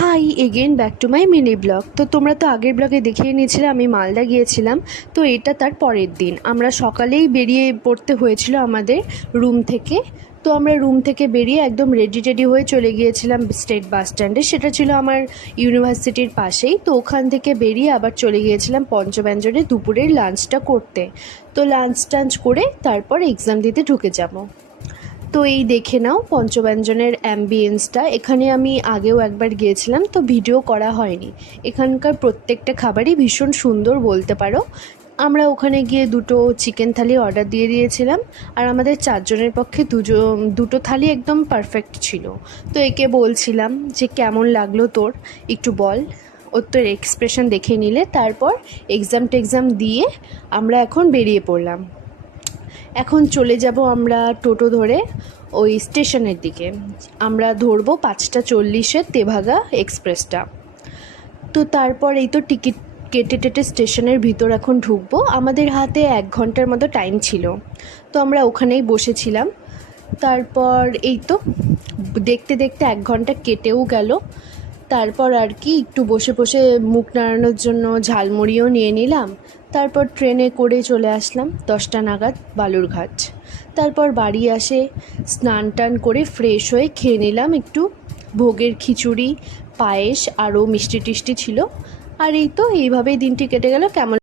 High again back to my mini blog. তো তোমরা তো আগের ব্লগে দেখিয়ে নিয়েছিলে আমি মালদা গিয়েছিলাম। তো এটা তার পরের দিন আমরা সকালেই বেরিয়ে পড়তে হয়েছিল আমাদের রুম থেকে। তো আমরা রুম থেকে বেরিয়ে একদম রেডি হয়ে চলে গিয়েছিলাম স্টেট বাস স্ট্যান্ডে। সেটা ছিল আমার ইউনিভার্সিটির পাশেই। তো ওখান থেকে বেরিয়ে আবার চলে গিয়েছিলাম পঞ্চব্যঞ্জনে দুপুরের লাঞ্চটা করতে। তো লাঞ্চ টাঞ্চ করে তারপর এক্সাম দিতে ঢুকে যাব। তো এই দেখে নাও পঞ্চব্যঞ্জনের অ্যাম্বিয়েন্সটা। এখানে আমি আগেও একবার গিয়েছিলাম, তো ভিডিও করা হয়নি। এখানকার প্রত্যেকটা খাবারই ভীষণ সুন্দর বলতে পারো। আমরা ওখানে গিয়ে দুটো চিকেন থালি অর্ডার দিয়ে দিয়েছিলাম, আর আমাদের চারজনের পক্ষে দুটো থালি একদম পারফেক্ট ছিল। তো একে বলছিলাম যে কেমন লাগলো তোর, একটু বল। ওর তোর এক্সপ্রেশন দেখে নিলে তারপর এক্সাম দিয়ে আমরা এখন বেরিয়ে পড়লাম। এখন চলে যাব আমরা টোটো ধরে ওই স্টেশনের দিকে। আমরা ধরবো 5:40 তেভাগা এক্সপ্রেসটা। তো তারপর এই তো টিকিট কেটে স্টেশনের ভিতর এখন ঢুকবো। আমাদের হাতে 1 ঘন্টার মতো টাইম ছিল, তো আমরা ওখানেই বসেছিলাম। তারপর এই তো দেখতে 1 ঘন্টা কেটেও গেল। তারপর আর কি একটু বসে মুখ নাড়ানোর জন্য ঝালমুড়িও নিয়ে নিলাম। তারপর ট্রেনে করে চলে আসলাম 10টা নাগাদ বালুরঘাট। তারপর বাড়ি আসে স্নান টান করে ফ্রেশ হয়ে খেয়ে নিলাম একটু ভোগের খিচুড়ি, পায়েস, আরও মিষ্টি টিষ্টি ছিল। আর এই তো এইভাবেই দিনটি কেটে গেল। কেমন